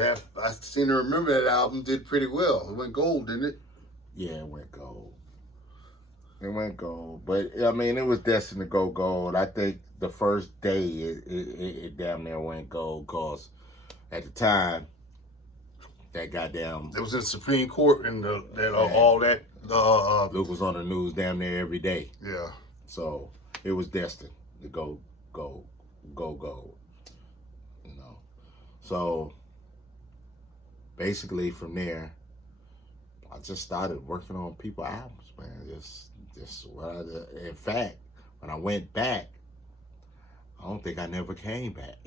That I seem to remember that album did pretty well. It went gold, didn't it? Yeah, it went gold. It went gold, but I mean, it was destined to go gold. I think the first day it damn near went gold because at the time that goddamn It was in the Supreme Court and man, all that. Luke was on the news damn near every day, Yeah. so it was destined to go gold. You know, so basically from there, I just started working on people's albums, man. Just what I did. In fact, when I went back, I don't think I never came back.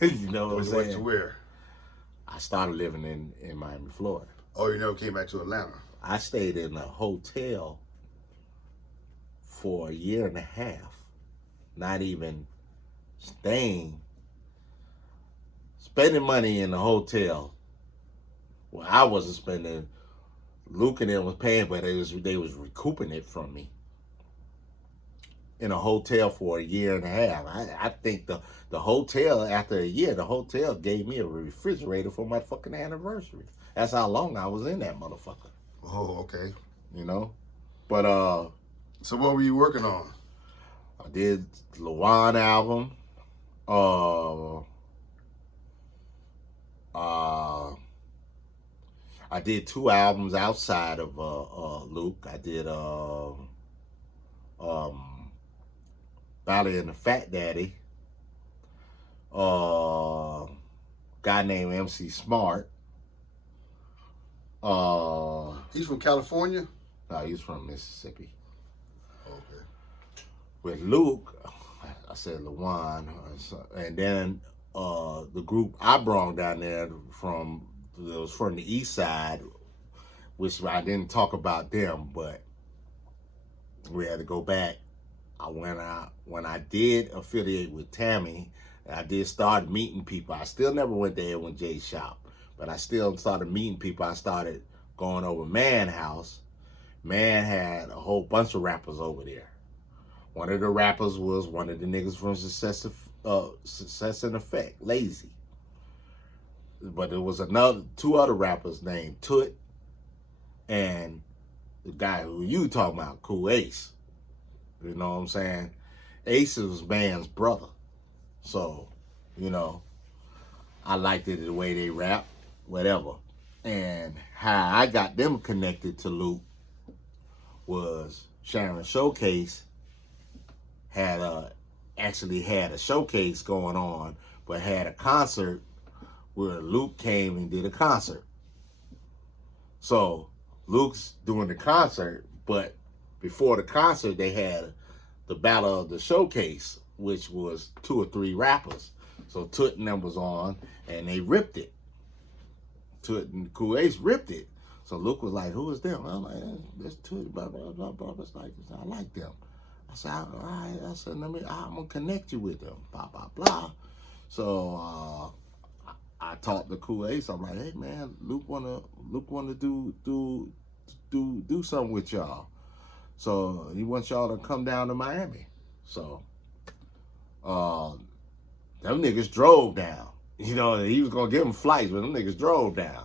You know what I'm saying? Went to where? I started living in Miami, Florida. Oh, you never came back to Atlanta? I stayed in a hotel for a year and a half, not even staying, spending money in the hotel. Well, I wasn't spending. Luke and them was paying, but they was recouping it from me in a hotel for a year and a half. I think the hotel, after a year, the hotel gave me a refrigerator for my fucking anniversary. That's how long I was in that motherfucker. Oh, okay. You know? But so what were you working on? I did the Luan album. I did 2 albums outside of Luke. I did Valley and the Fat Daddy. Guy named MC Smart. He's from California? No, he's from Mississippi. Okay. With Luke, I said Luan, and then the group I brought down there it was from the east side, which I didn't talk about them, but we had to go back. When I did affiliate with Tammy, I did start meeting people. I still never went to Edwin J's shop, but I still started meeting people. I started going over Man House. Man had a whole bunch of rappers over there. One of the rappers was one of the niggas from Success and Effect, Lazy. But there was 2 other rappers named Toot and the guy who you talking about, Cool Ace. You know what I'm saying? Ace was Man's brother. So, you know, I liked it the way they rap, whatever. And how I got them connected to Luke was Sharon Showcase actually had a showcase going on, but had a concert where Luke came and did a concert. So Luke's doing the concert, but before the concert they had the Battle of the Showcase, which was 2 or 3 rappers. So Toot and them was on, and they ripped it. Toot and Cool Ace ripped it. So Luke was like, "Who is them?" I'm like, "That's Toot, blah blah blah blah." It's like, I like them. I said, "All right." I said, I'm gonna connect you with them. Blah blah blah. So I talked to Cool Ace. I'm like, "Hey man, Luke wanna do something with y'all. So he wants y'all to come down to Miami." So them niggas drove down. You know, he was gonna give them flights, but them niggas drove down.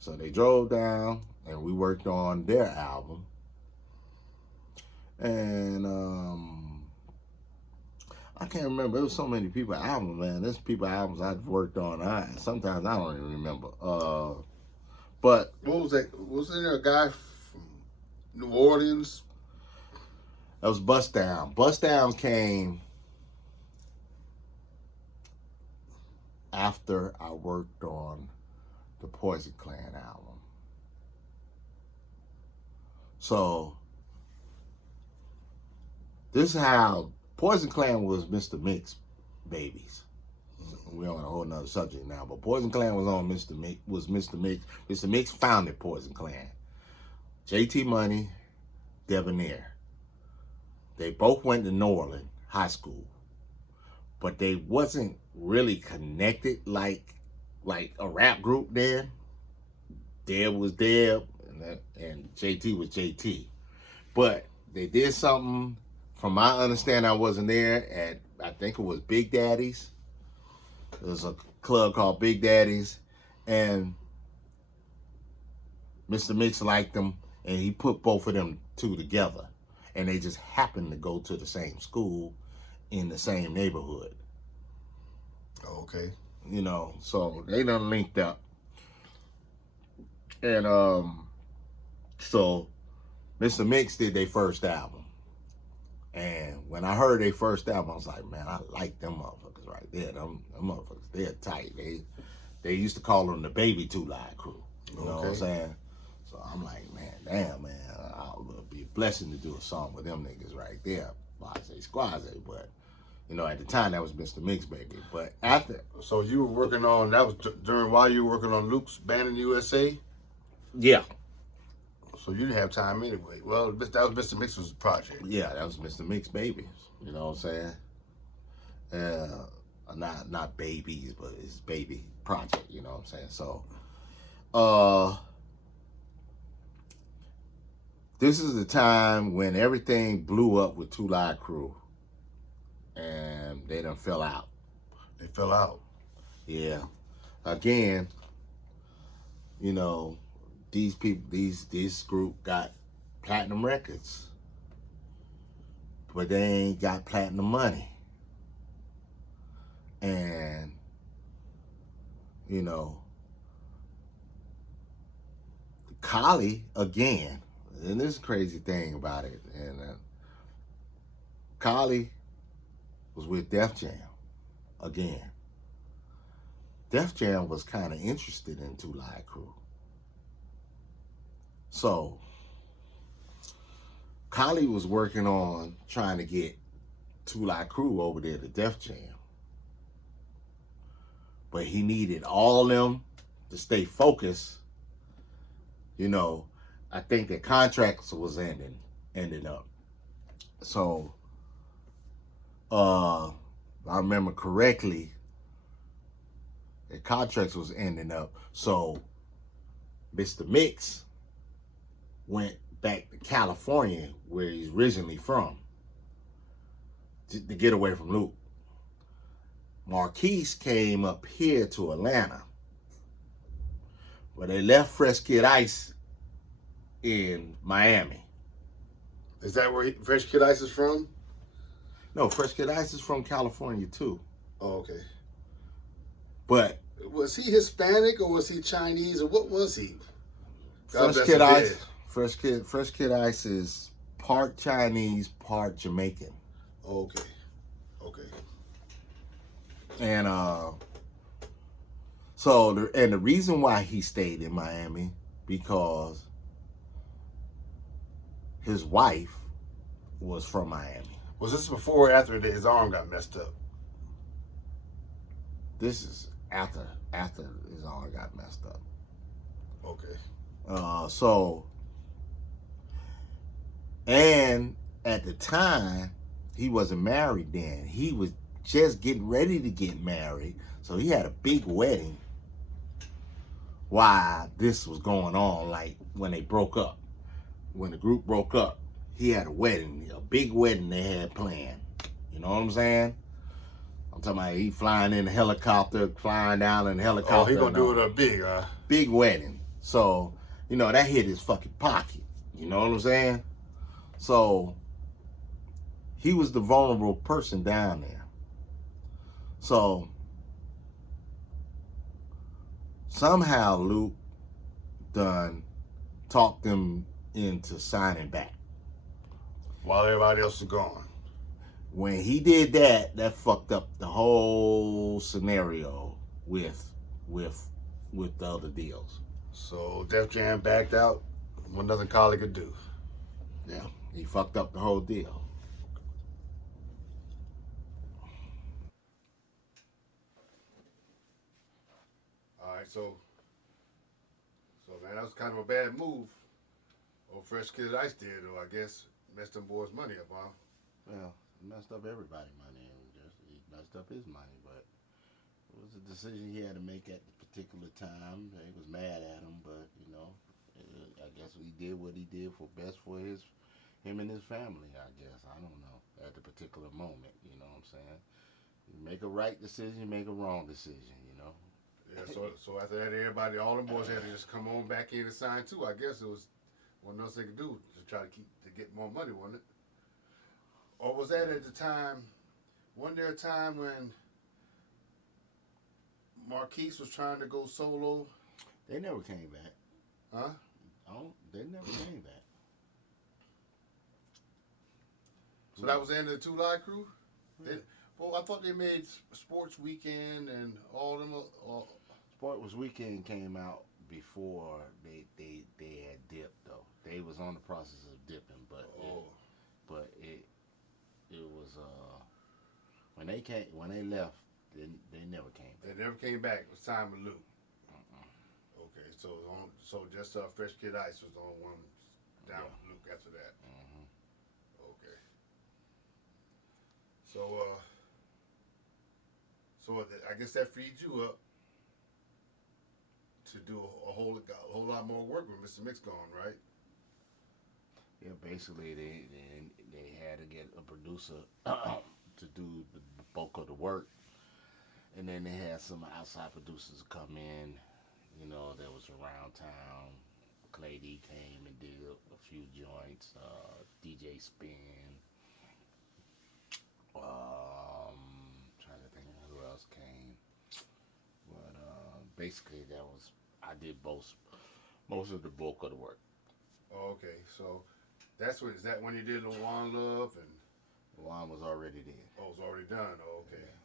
So they drove down, and we worked on their album. And I can't remember. There was so many people albums, man. There's people albums I've worked on. Sometimes I don't even remember. But what was that? Wasn't there a guy from New Orleans? That was Bust Down. Bust Down came after I worked on the Poison Clan album. So this is how Poison Clan was Mr. Mix babies. We're on a whole nother subject now, but Poison Clan was on Mr. Mix. Mr. Mix founded Poison Clan. JT Money, Debonair. They both went to New Orleans High School, but they wasn't really connected like a rap group then. Deb was Deb, and JT was JT. But they did something, from my understanding, I wasn't there, I think it was Big Daddy's. It was club called Big Daddy's, and Mr. Mix liked them, and he put both of them two together, and they just happened to go to the same school in the same neighborhood. Okay. You know, so they done linked up, and so Mr. Mix did their first album, and when I heard their first album, I was like, man, I like them motherfuckers right there. Them motherfuckers, they're tight. They used to call them the Baby Two Live Crew. You know what I'm saying? So I'm like, man, damn, man, it'll be a blessing to do a song with them niggas right there. Blase Squaze, but you know, at the time that was Mr. Mix, baby. But after, So you were working on that was while you were working on Luke's Band in USA. yeah, So you didn't have time anyway. Well, that was Mr. Mix's project. yeah, that was Mr. Mix, baby. You know what I'm saying? Not babies, but it's baby project. You know what I'm saying? So, this is the time when everything blew up with Two Live Crew, and they done fell out. They fell out. Yeah. Again, you know, these people, this group got platinum records, but they ain't got platinum money. And, you know, Collie, again, and this is the crazy thing about it, and Collie was with Def Jam again. Def Jam was kind of interested in Two Live Crew. So, Collie was working on trying to get Two Live Crew over there to Def Jam. But he needed all them to stay focused. You know, I think their contracts was ending up. So, I remember correctly, their contracts was ending up. So, Mr. Mix went back to California, where he's originally from, to get away from Luke. Marquise came up here to Atlanta, but they left Fresh Kid Ice in Miami. Is that where Fresh Kid Ice is from? No, Fresh Kid Ice is from California too. Oh, okay. But was he Hispanic or was he Chinese or what was he? Fresh Kid Ice, Fresh Kid Ice is part Chinese, part Jamaican. Okay. Okay. And so the reason why he stayed in Miami, because his wife was from Miami. Was this before or after his arm got messed up? This is after his arm got messed up. Okay. So, and at the time, he wasn't married then. He was just getting ready to get married. So he had a big wedding while this was going on, like when they broke up. When the group broke up, he had a wedding, a big wedding they had planned. You know what I'm saying? I'm talking about he flying in a helicopter, flying down in a helicopter. Oh, he gonna do it big, big wedding. So, you know, that hit his fucking pocket. You know what I'm saying? So, he was the vulnerable person down there. So, somehow Luke done talked him into signing back. While everybody else is gone. When he did that, that fucked up the whole scenario with the other deals. So Def Jam backed out when nothing Collie could do. Yeah, he fucked up the whole deal. All right, so man, that was kind of a bad move. Old Fresh Kid Ice did, or I guess messed them boys' money up, huh? Well, he messed up everybody's money. He messed up his money, but it was a decision he had to make at the particular time. They was mad at him, but you know, I guess he did what he did for best for him and his family. I guess I don't know at the particular moment. You know what I'm saying? You make a right decision, you make a wrong decision, you know. Yeah, so after that, everybody, all them boys had to just come on back in and sign too. I guess it was one else they could do to try to get more money, wasn't it? Or was that at the time? Wasn't there a time when Marquise was trying to go solo? They never came back. Huh? They never came back. So that was the end of the Two Live Crew? Well, I thought they made Sports Weekend and all them. Sports Weekend came out before they had dipped though. They was on the process of dipping, but it was when they left, they never came back. They never came back. It was time with Luke. Okay, so just Fresh Kid Ice was on one down with Luke after that. Okay. So I guess that freed you up to do a whole lot more work with Mr. Mix gone, right? Yeah, basically they had to get a producer to do the bulk of the work, and then they had some outside producers come in. You know, that was around town. Clay D came and did a few joints. DJ Spin. Trying to think of who else came. But basically, I did most of the bulk of the work. Oh, okay, so is that when you did One Love and One was already there. Oh, it was already done. Oh, okay. Yeah.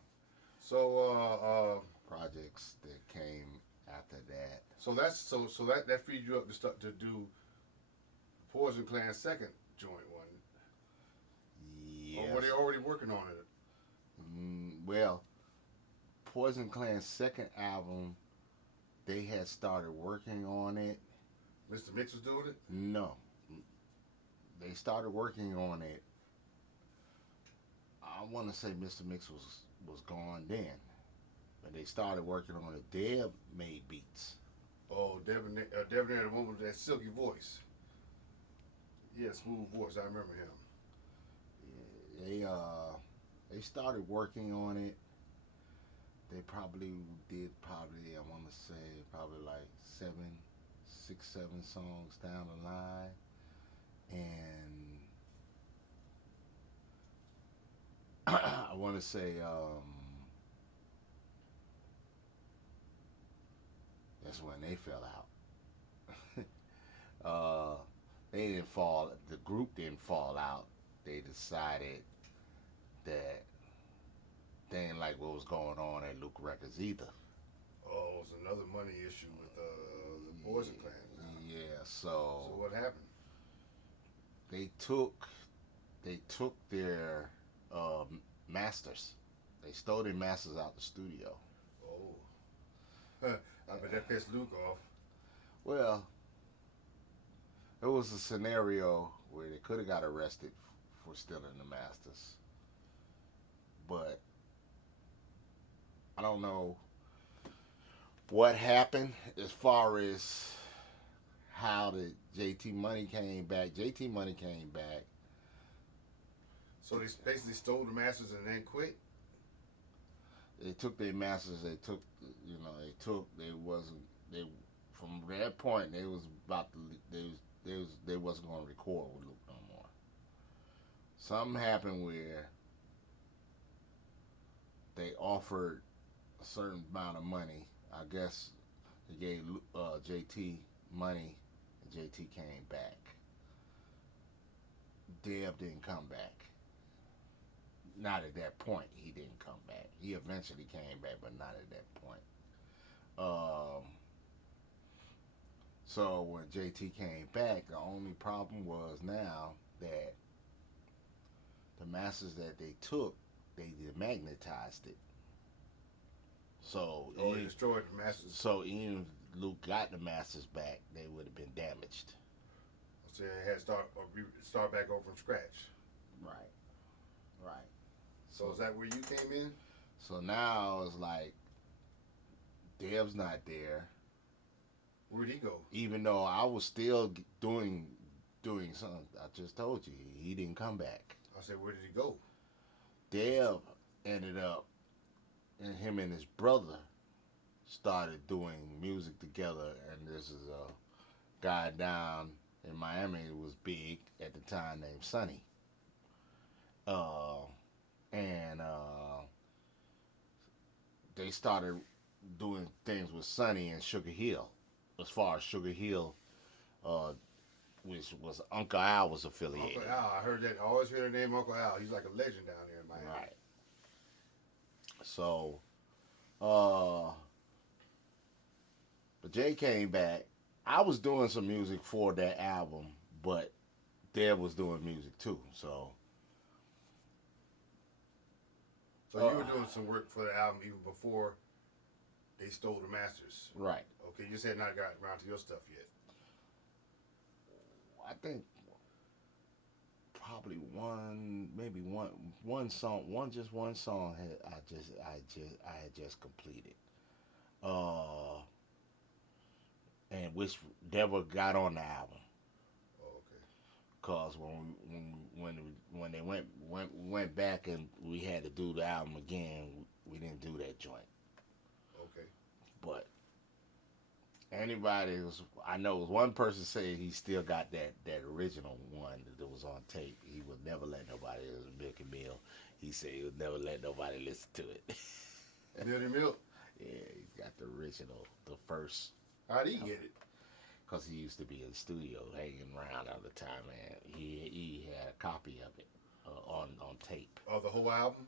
So projects that came after that. So that freed you up to do Poison Clan's second joint one. Yes. Or were they already working on it? Well, Poison Clan's second album, they had started working on it. Mr. Mix was doing it? No. They started working on it. I want to say Mr. Mix was gone then. But they started working on it. Deb made beats. Oh, Devastator, the one with that silky voice. Yeah, smooth voice. I remember him. Yeah, they started working on it. They probably did I want to say probably like 6, 7 songs down the line, and I want to say that's when they fell out. They didn't fall. The group didn't fall out. They decided that they didn't like what was going on at Luke Records either. Oh, it was another money issue with the Poison Clan. Yeah. So what happened? They took their masters. They stole their masters out the studio. Oh. I bet that pissed Luke off. Well, it was a scenario where they could have got arrested for stealing the masters. But I don't know what happened as far as how the JT Money came back. JT Money came back. So they basically stole the masters and then quit? They took their masters. From that point they was about to they wasn't going to record with Luke no more. Something happened where they offered a certain amount of money. I guess they gave JT money, and JT came back. Deb didn't come back. Not at that point. He didn't come back. He eventually came back, but not at that point. So when JT came back, the only problem was now that the masters that they took, they demagnetized it. So they destroyed the masters. So even if Luke got the masters back, they would have been damaged. So they had to start back over from scratch. Right. So is that where you came in? So now it's like Deb's not there. Where'd he go? Even though I was still doing something, I just told you he didn't come back. I said, where did he go? Deb ended up and him and his brother started doing music together. And this is a guy down in Miami who was big at the time named Sonny. Uh, and they started doing things with Sonny and Sugar Hill. As far as Sugar Hill, uh, which was Uncle Al was affiliated. Uncle Al, I heard that. I always hear the name Uncle Al. He's like a legend down there in Miami. Right. So, but Jay came back. I was doing some music for that album, but Deb was doing music too. So So you were doing some work for the album even before they stole the masters. right. Okay, you just had not got around to your stuff yet. I think probably maybe one song, one song I had just completed, and which never got on the album. Oh, okay. Cause when they went back and we had to do the album again, we didn't do that joint. Okay. But anybody I know one person said he still got that original one that was on tape. He would never let nobody. It was Milk and Mill. He said he would never let nobody listen to it. Milk Milk. Yeah, he got the original, the first. How'd he get it? Cause he used to be in the studio hanging around all the time, man. He had a copy of it on tape. Of the whole album?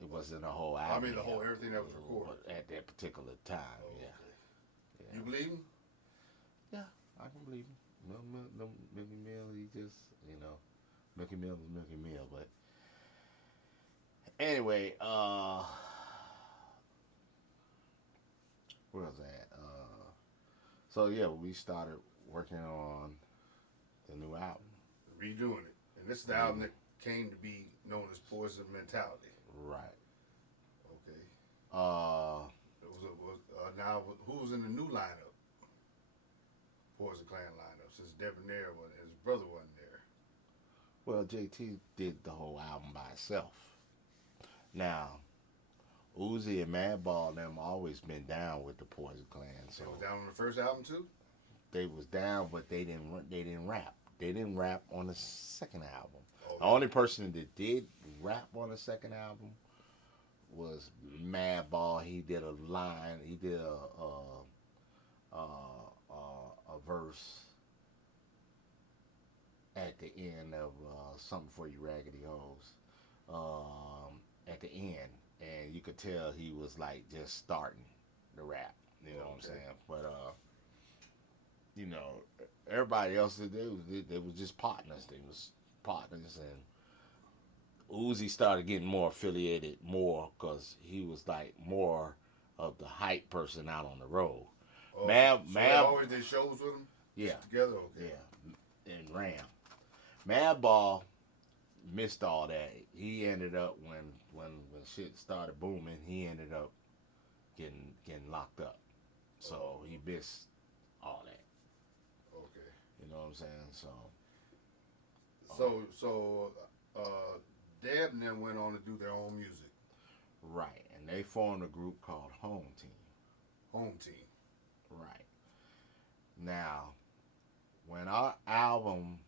It wasn't a whole album. I mean the whole everything that was recorded. At that particular time. Oh, Yeah. okay. Yeah. You believe him? Yeah, I can believe him. No Milky Mill, he just, Milky Mill was Milky Mill. But anyway, where was that? So yeah, we started working on the new album. Redoing it. And this is the album that came to be known as Poison Mentality. Right. Okay. Uh, Now, who's in the new lineup? Poison Clan lineup, since Devastator and his brother wasn't there. well, JT did the whole album by himself. Now, Uzi and Madball them always been down with the Poison Clan, so They was down on the first album too? they was down, but they didn't rap. They didn't rap on the second album. Oh, The only person that did rap on the second album was Madball. He did a line. He did a verse at the end of Something for You Raggedy Hoes. At the end, and you could tell he was like just starting the rap. You know what I'm saying? But everybody else they was just partners. They was partners, and Uzi started getting more affiliated because he was like more of the hype person out on the road. Oh, Mab, so they always did shows with him? yeah, Together? Okay. yeah, and Ram. Madball missed all that. He ended up when shit started booming, he ended up getting locked up. So he missed all that. Okay. You know what I'm saying? So Deb and them went on to do their own music. Right, and they formed a group called Home Team. Home Team. Right. Now, when our album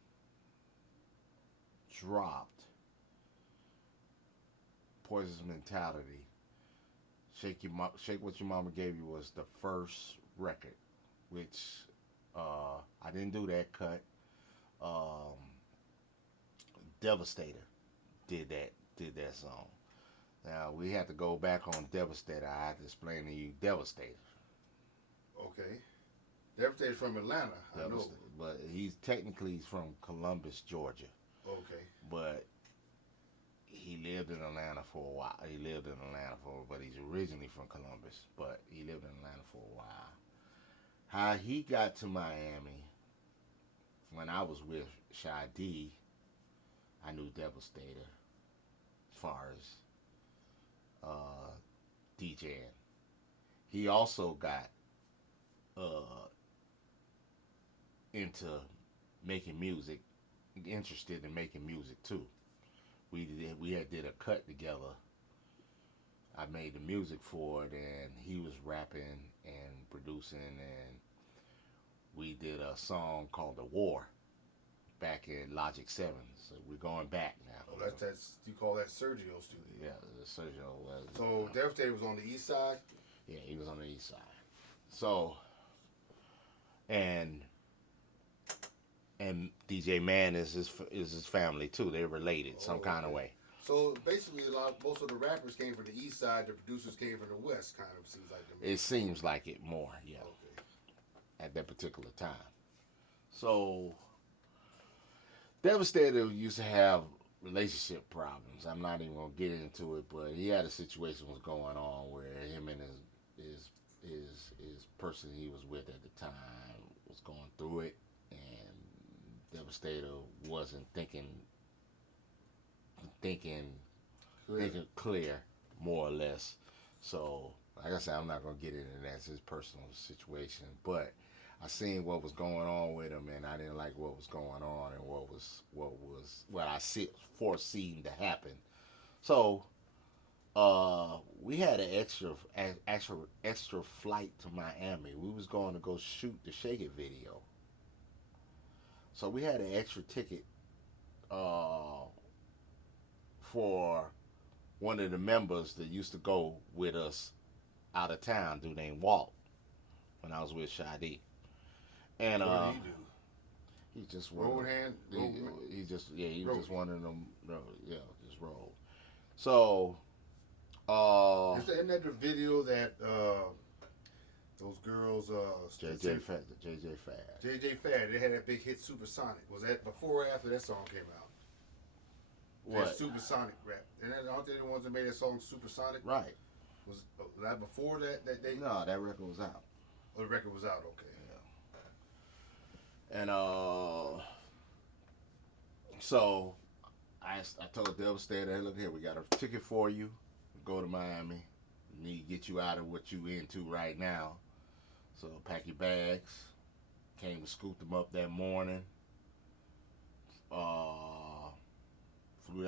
dropped, Poison's Mentality, Shake What Your Mama Gave You was the first record, which I didn't do that cut. Devastator did that song. Now we had to go back on Devastator. I had to explain to you Devastator. Okay. Devastator's from Atlanta, I know. But he's from Columbus, Georgia. Okay. But he lived in Atlanta for a while. But he's originally from Columbus. But he lived in Atlanta for a while. How he got to Miami, when I was with Shy D, I knew Devastator as far as DJing. He also got into making music, interested in making music too. We did a cut together I made the music for it, and he was rapping and producing, and we did a song called "The War" back in Logic 7. So we're going back now. Oh, that's you call that Sergio studio. Yeah, Sergio was. So Devastator was on the east side. Yeah, he was on the east side. So and DJ Man is his family too. They're related some kind of way. So basically, most of the rappers came from the east side. The producers came from the west. Kind of seems like to me. It seems like it more, yeah. Okay. At that particular time. So Devastator used to have relationship problems. I'm not even gonna get into it, but he had a situation was going on where him and his person he was with at the time was going through it, and Devastator wasn't thinking clear, more or less. So, like I said, I'm not gonna get into that. It's his personal situation, but I seen what was going on with him, and I didn't like what was going on and what I foreseen to happen. So, we had an extra flight to Miami. We was going to go shoot the Shake It video. So we had an extra ticket for one of the members that used to go with us out of town, dude named Walt, when I was with Shadi. And what did he do? he just road hand. He just one of them. Yeah, just roll. So, isn't that the video that those girls JJ Fad. they had that big hit Supersonic. Was that before or after that song came out? What? That Supersonic rap. And aren't they the ones that made that song Supersonic? Right. Was that before that they? No, that record was out. Oh, the record was out. Okay. Yeah. And so I told Devastator, hey, look here, we got a ticket for you. Go to Miami. We need to get you out of what you into right now. So pack your bags. Came and scooped them up that morning. Flew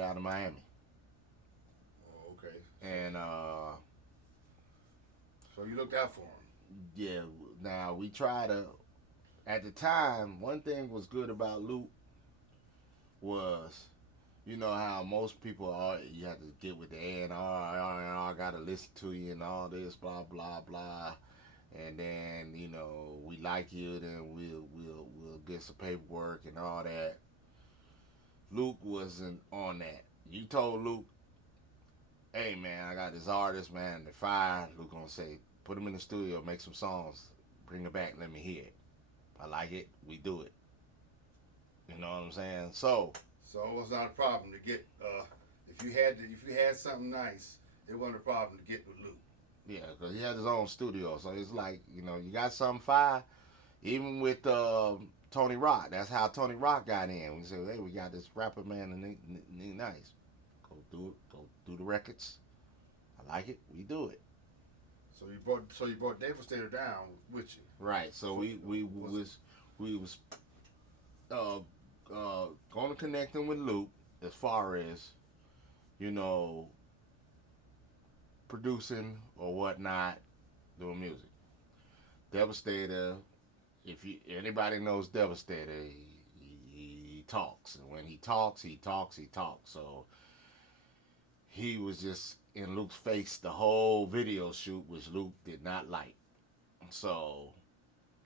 out of Miami. Oh, okay. And so you looked out for him. Yeah. Now we try to. At the time, one thing was good about Luke was, you know how most people are. You have to get with the A&R. I gotta listen to you and all this, blah blah blah. And then we like you, then we'll get some paperwork and all that. Luke wasn't on that. You told Luke, hey man, I got this artist, man, they're fire. Luke gonna say, put him in the studio, make some songs, bring it back, let me hear it. I like it, we do it. You know what I'm saying? So it was not a problem to get. If you had something nice, it wasn't a problem to get with Luke. Yeah, because he had his own studio, so it's like you got something fire. Even with Tony Rock, that's how Tony Rock got in. We said, hey, we got this rapper man, and he nice. Go do the records. I like it. We do it. So you brought Devastator down with you. Right. So we was going to connect him with Luke as far as producing or whatnot, doing music. Devastator. If anybody knows Devastator, he talks, and when he talks. So he was just in Luke's face the whole video shoot, which Luke did not like. So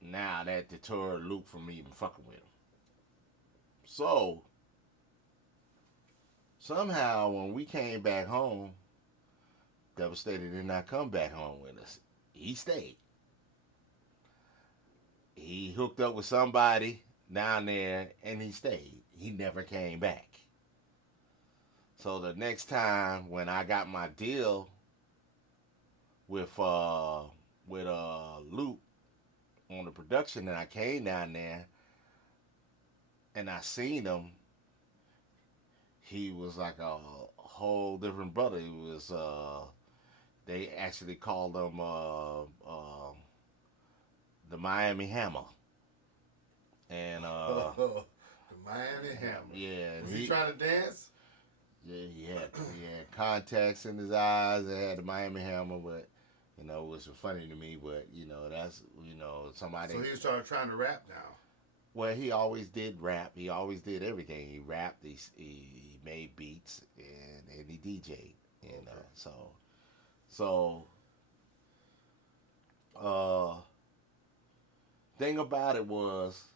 now that deterred Luke from even fucking with him. So somehow when we came back home, Devastator did not come back home with us. He stayed. He hooked up with somebody down there and he stayed. He never came back. So the next time when I got my deal with Luke on the production, and I came down there and I seen him, he was like a whole different brother. He was they actually called him the Miami Hammer. And the Miami Hammer. Yeah. Was he trying to dance? Yeah, he had contacts in his eyes. They had the Miami Hammer, but it was funny to me. But that's somebody. So he started trying to rap now. Well, he always did rap. He always did everything. He rapped. He made beats and he DJ'd. So thing about it was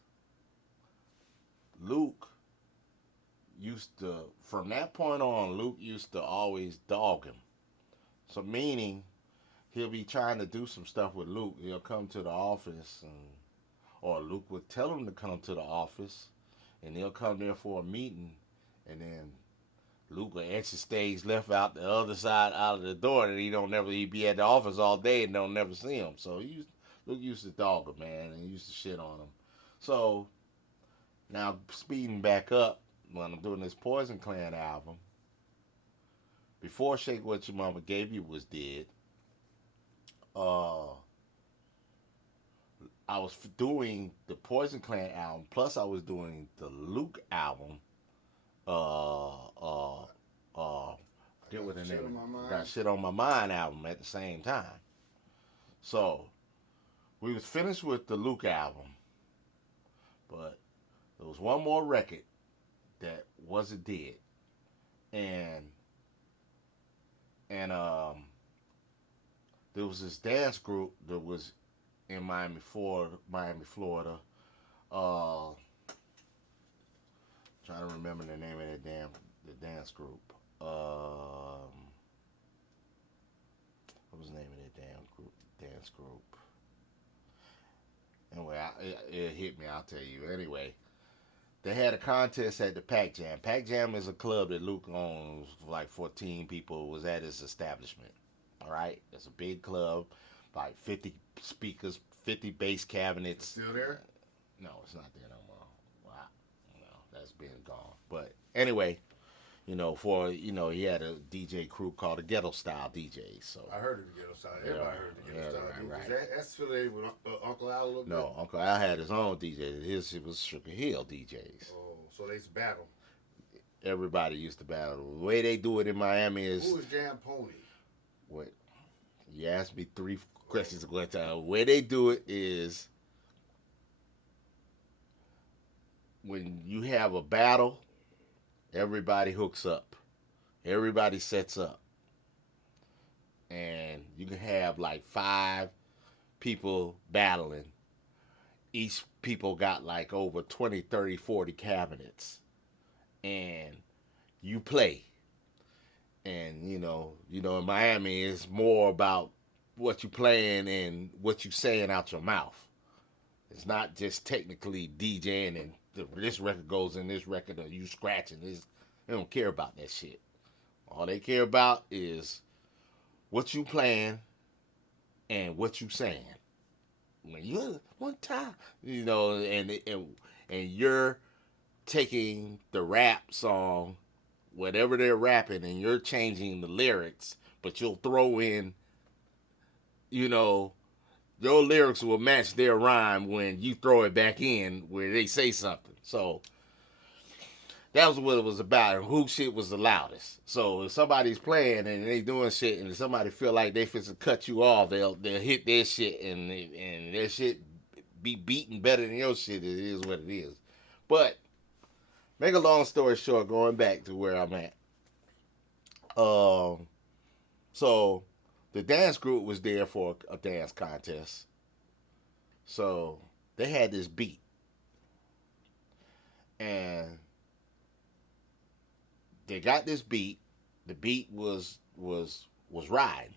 Luke from that point on, Luke used to always dog him. So meaning he'll be trying to do some stuff with Luke. He'll come to the office or Luke would tell him to come to the office and he'll come there for a meeting and then Luke will exit stage left out the other side out of the door and he'd be at the office all day and don't never see him. So Luke used to dog him, man, and he used to shit on him. So now speeding back up when I'm doing this Poison Clan album, before Shake What Your Mama Gave You was dead, I was doing the Poison Clan album, plus I was doing the Luke album. Get with the name. Got Shit on My Mind album at the same time. So we was finished with the Luke album, but there was one more record that wasn't dead, and there was this dance group that was in Miami, Florida. Trying to remember the name of the dance group. What was the name of that dance group? Anyway, it hit me. I'll tell you. Anyway, they had a contest at the Pac Jam. Pac Jam is a club that Luke owns. Like 14 people was at his establishment. All right, it's a big club, like 50 speakers, 50 bass cabinets. Still there? No, it's not there no more. Wow, that's been gone. But anyway, he had a DJ crew called the Ghetto Style DJs. So I heard of the Ghetto Style. Everybody heard the Ghetto Style. Right. That's affiliated with Uncle Al a little bit? No, Uncle Al had his own DJ. His was Sugar Hill DJs. Oh, so they used to battle. Everybody used to battle. The way they do it in Miami is... Who was Jam Pony? What? You asked me 3 questions at one time. The way they do it is when you have a battle, everybody hooks up. Everybody sets up. And you can have like 5 people battling. Each people got like over 20, 30, 40 cabinets. And you play. And, in Miami, it's more about what you playing and what you saying out your mouth. It's not just technically DJing and this record goes in this record or you scratching this. They don't care about that shit. All they care about is what you playing and what you saying. When you one time, and you're taking the rap song, whatever they're rapping, and you're changing the lyrics, but you'll throw in, your lyrics will match their rhyme when you throw it back in where they say something. So that was what it was about, and who shit was the loudest. So if somebody's playing and they doing shit, and somebody feel like they fit to cut you off, they'll hit their shit, and their shit be beaten better than your shit. It is what it is. But make a long story short, going back to where I'm at. So the dance group was there for a dance contest. So they had this beat. And they got this beat. The beat was riding.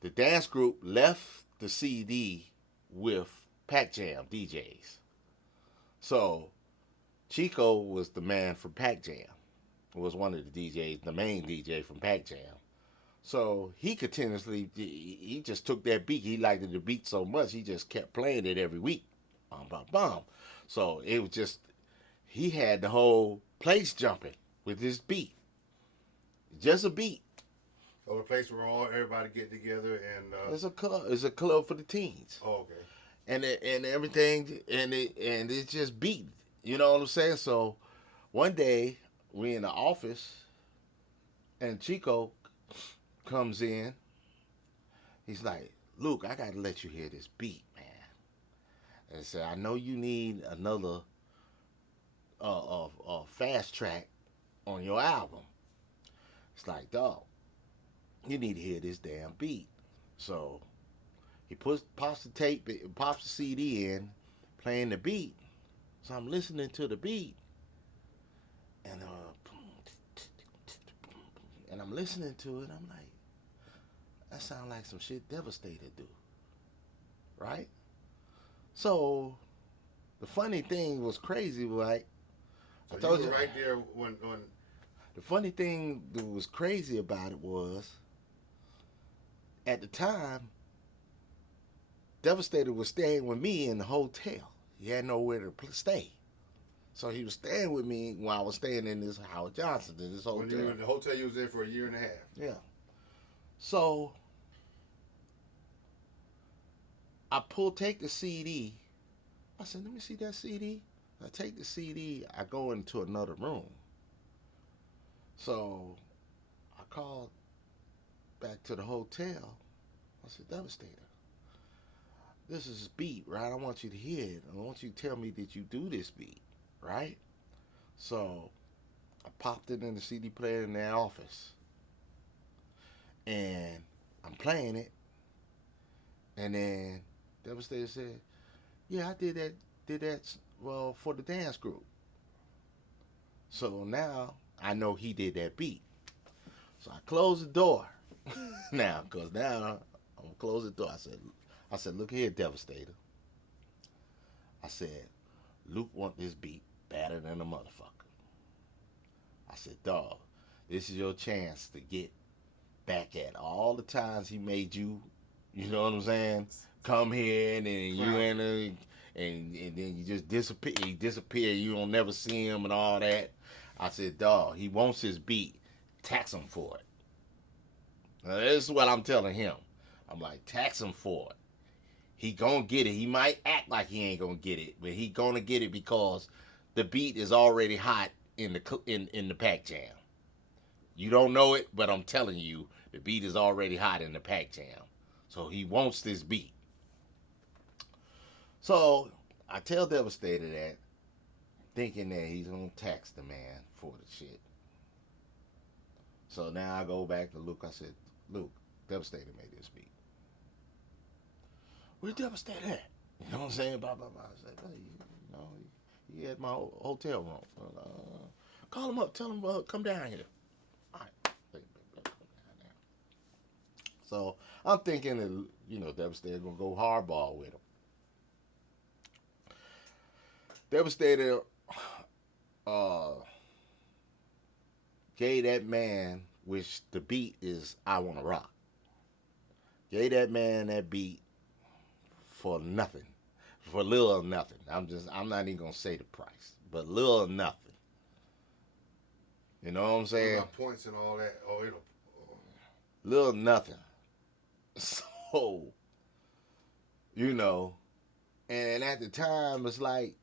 The dance group left the CD with Pac Jam DJs. So Chico was the man from Pac Jam. Was one of the DJs, the main DJ from Pac Jam. So he just took that beat. He liked the beat so much, he just kept playing it every week. Bum, bum, bum. So it was just, he had the whole place jumping with this beat. Just a beat. So the place where everybody get together and... It's a club. It's a club for the teens. Oh, okay. And everything, and it's just beat. You know what I'm saying? So one day, we in the office, And Chico comes in. He's like, Luke, I gotta let you hear this beat, man. And said, I know you need another fast track on your album. It's like, dog, you need to hear this damn beat. So he pops the tape, pops the CD in, playing the beat. So I'm listening to the beat, and I'm listening to it. I'm like, that sounds like some shit Devastator do, right? So the funny thing was crazy, right? So I told you right there when the funny thing that was crazy about it was, at the time, Devastator was staying with me in the hotel. He had nowhere to stay. So he was staying with me while I was staying in this Howard Johnson, in this hotel. When you were in the hotel, you was there for a year and a half. Yeah. So I take the CD. I said, let me see that CD. I take the CD. I go into another room. So I called back to the hotel. I said, Devastator, this is beat, right? I want you to hear it. I want you to tell me that you do this beat, right? So I popped it in the CD player in their office. And I'm playing it. And then Devastator said, yeah, I did that well for the dance group. So now I know he did that beat. So I closed the door. Now, because now I'm going to close the door. I said, look here, Devastator. I said, Luke want this beat better than a motherfucker. I said, dog, this is your chance to get back at all the times he made you, you know what I'm saying, come here and then and then you just disappear. He disappear. You don't never see him and all that. I said, dog, he wants his beat. Tax him for it. Now, this is what I'm telling him. I'm like, tax him for it. He gonna get it. He might act like he ain't gonna get it, but he gonna get it because the beat is already hot in the Pac Jam. You don't know it, but I'm telling you, the beat is already hot in the Pac Jam. So he wants this beat. So I tell Devastator that, thinking that he's gonna tax the man for the shit. So now I go back to Luke. I said, Luke, Devastator made this beat. Where's Devastator at? You know what I'm saying? Blah, blah, blah. I said, hey, you know, he at my hotel room. Call him up. Tell him, come down here. All right. So I'm thinking that, you know, Devastator going to go hardball with him. Devastator gave that man, which the beat is I Wanna Rock, gave that man that beat for nothing, for little or nothing. I'm not even gonna say the price, but little or nothing. You know what I'm saying? Points and all that. Little nothing. So, you know, and at the time it's like,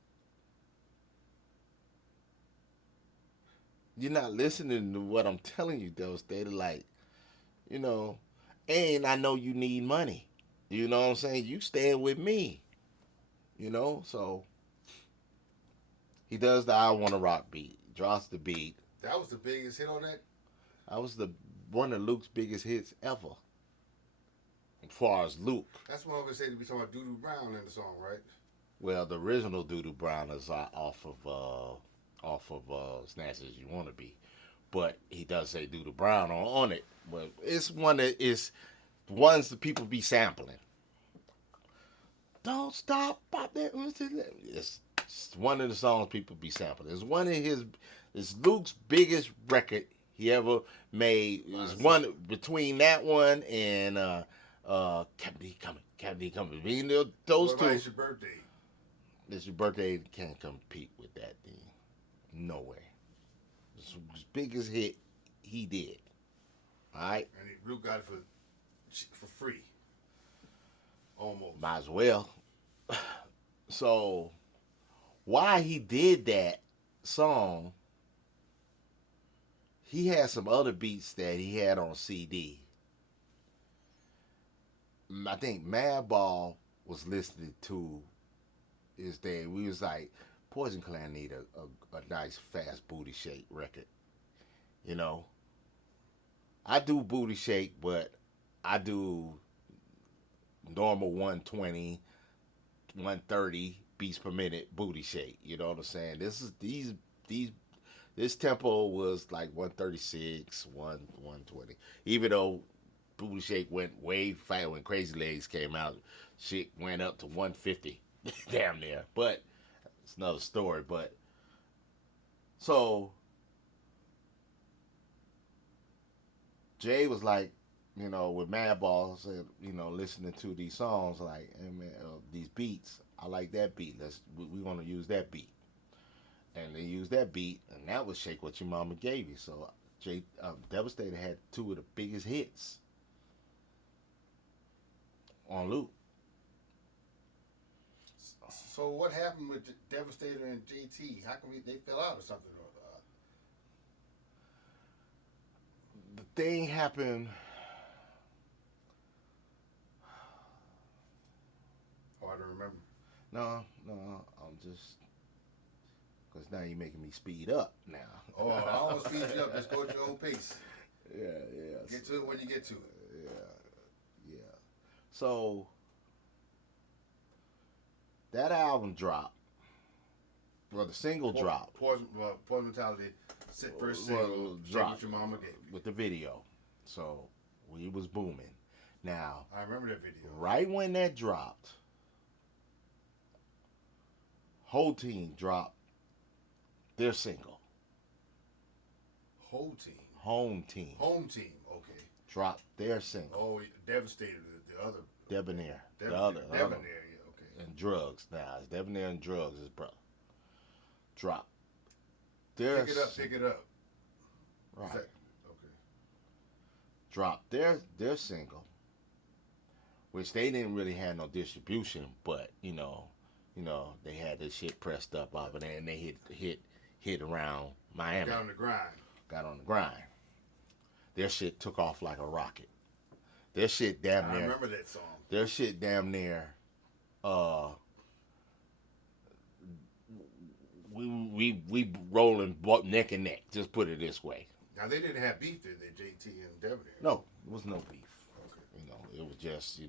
you're not listening to what I'm telling you, Devastator. Like, you know, and I know you need money. You know what I'm saying? You staying with me. You know, so he does the I Wanna Rock beat, drops the beat. That was the biggest hit on that? That was one of Luke's biggest hits ever. As far as Luke. That's one of us said to be talking about Doo-Doo Brown in the song, right? Well, the original Doo-Doo Brown is off of Snatch As You Wanna Be. But he does say Doo-Doo Brown on it. But it's one that is ones that people be sampling. Don't stop, pop that. It's one of the songs people be sampling. It's one of it's Luke's biggest record he ever made. It's one between that one and Captain D Coming. You know, those two. It's your birthday. It's your birthday. Can't compete with that thing. No way. It's his biggest hit he did. All right. And Luke got it for free. Almost. Might as well. So, why he did that song, he had some other beats that he had on CD. I think Madball was listening to his day. We was like, Poison Clan need a nice fast booty shake record. You know, I do booty shake, but I do normal 120, 130 beats per minute booty shake. You know what I'm saying? This tempo was like 136, 120. Even though booty shake went way fast when Crazy Legs came out, shit went up to 150, damn near. But it's another story. But so Jay was like, with Madball, said, listening to these songs, like, hey man, these beats, I like that beat. We want to use that beat, and they used that beat, and that was "Shake What Your Mama Gave You." So Devastator had two of the biggest hits on loop. So what happened with Devastator and JT? How come they fell out or something? The thing happened. Hard to remember. No, I'm just because now you're making me speed up now. Oh, I almost speed you up. Just go at your own pace. Yeah. Get to it when you get to it. Yeah. So that album dropped. Well, the single dropped. Poison Mentality, first single, dropped. Shake What Your Mama Gave You. With the video. So we was booming. Now, I remember that video. Right when that dropped, Whole Team dropped their single. Whole Team? Home Team. Home Team, okay. Dropped their single. Oh, Devastator, the other. Debonair. Debonair, yeah, okay. And Drugs. Now, it's Debonair and Drugs, his brother. Dropped their Pick it up. Right. Okay. Dropped their single, which they didn't really have no distribution, but they had this shit pressed up over there, and they hit around Miami. Got on the grind. Their shit took off like a rocket. Their shit damn near. I remember that song. Their shit damn near. We rolling neck and neck. Just put it this way. Now they didn't have beef, did they, JT and Debonair? No, it was no beef. Okay. It was just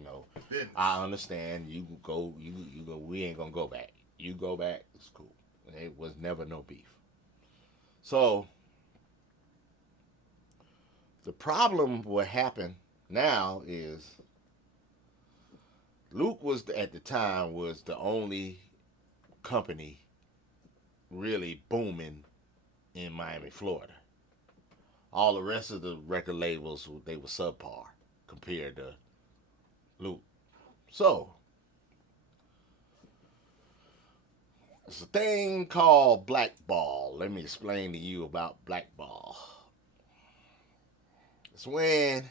Business. I understand. You go. We ain't gonna go back. You go back. It's cool. It was never no beef. So the problem what happened now is Luke was at the time was the only company really booming in Miami, Florida. All the rest of the record labels, they were subpar compared to Luke. So there's a thing called blackball. Let me explain to you about blackball. It's when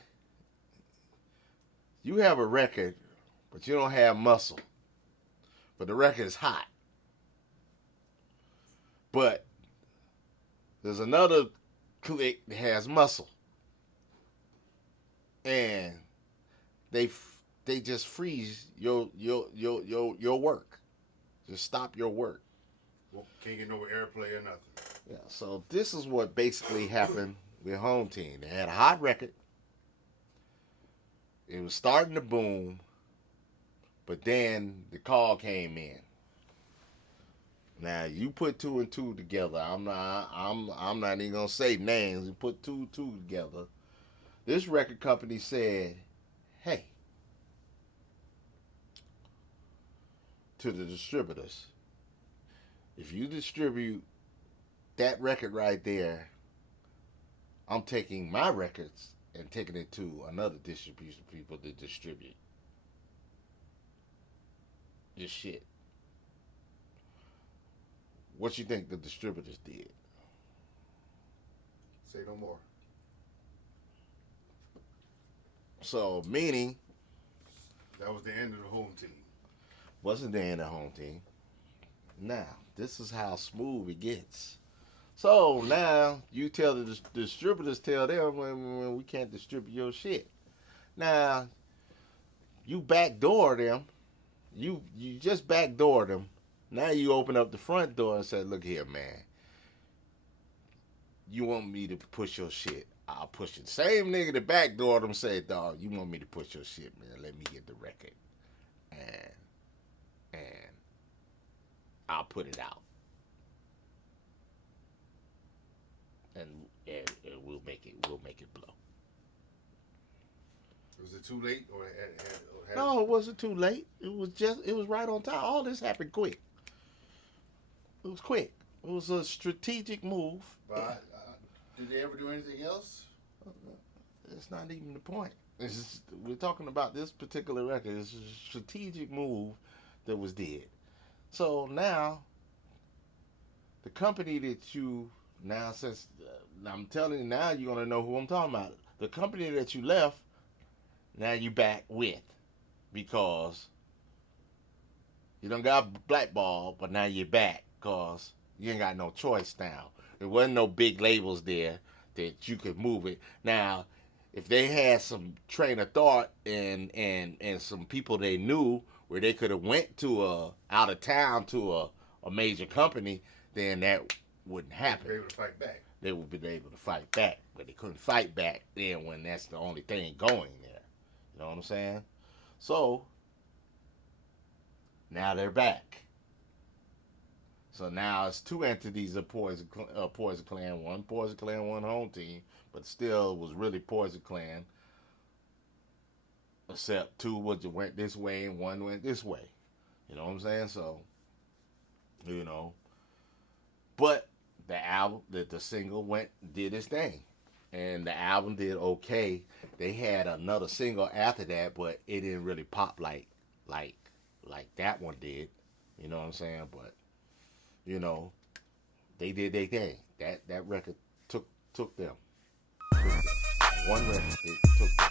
you have a record, but you don't have muscle. But the record is hot. But there's another clique that has muscle. And they just freeze your work. Just stop your work. Well, can't get no airplay or nothing. Yeah, so this is what basically happened with Home Team. They had a hot record. It was starting to boom, but then the call came in. Now you put two and two together. I'm not even gonna say names. You put two together. This record company said, "Hey," to the distributors, if you distribute that record right there, I'm taking my records and taking it to another distribution people to distribute this shit. What you think the distributors did? Say no more. So, meaning... That was the end of the Home Team. Wasn't the end of Home Team. Now, this is how smooth it gets. So now you tell the distributors, tell them when we can't distribute your shit. Now you backdoor them. You just backdoor them. Now you open up the front door and say, look here, man. You want me to push your shit? I'll push it. Same nigga that backdoor them said, dog, you want me to push your shit, man? Let me get the record, and I'll put it out, and we'll make it blow. Was it too late, or No, it wasn't too late. It was right on time. All this happened quick. It was quick. It was a strategic move. But did they ever do anything else? It's not even the point. We're talking about this particular record. It's a strategic move that was did. So now, the company that you now, since I'm telling you now, you're gonna know who I'm talking about. The company that you left, now you back with, because you done got blackballed, but now you're back because you ain't got no choice now. There wasn't no big labels there that you could move it. Now, if they had some train of thought and some people they knew where they could have went to out of town to a major company, then that wouldn't happen. They were able to fight back. They would be able to fight back, but they couldn't fight back then when that's the only thing going there. You know what I'm saying? So now they're back. So now it's two entities of Poison Clan. One Poison Clan, one home team, but still was really Poison Clan. Except two went this way and one went this way. You know what I'm saying? So, you know, but the album, the single did its thing, and the album did okay. They had another single after that, but it didn't really pop like that one did. You know what I'm saying? But you know, they did their thing. That record took them. One record, it took them.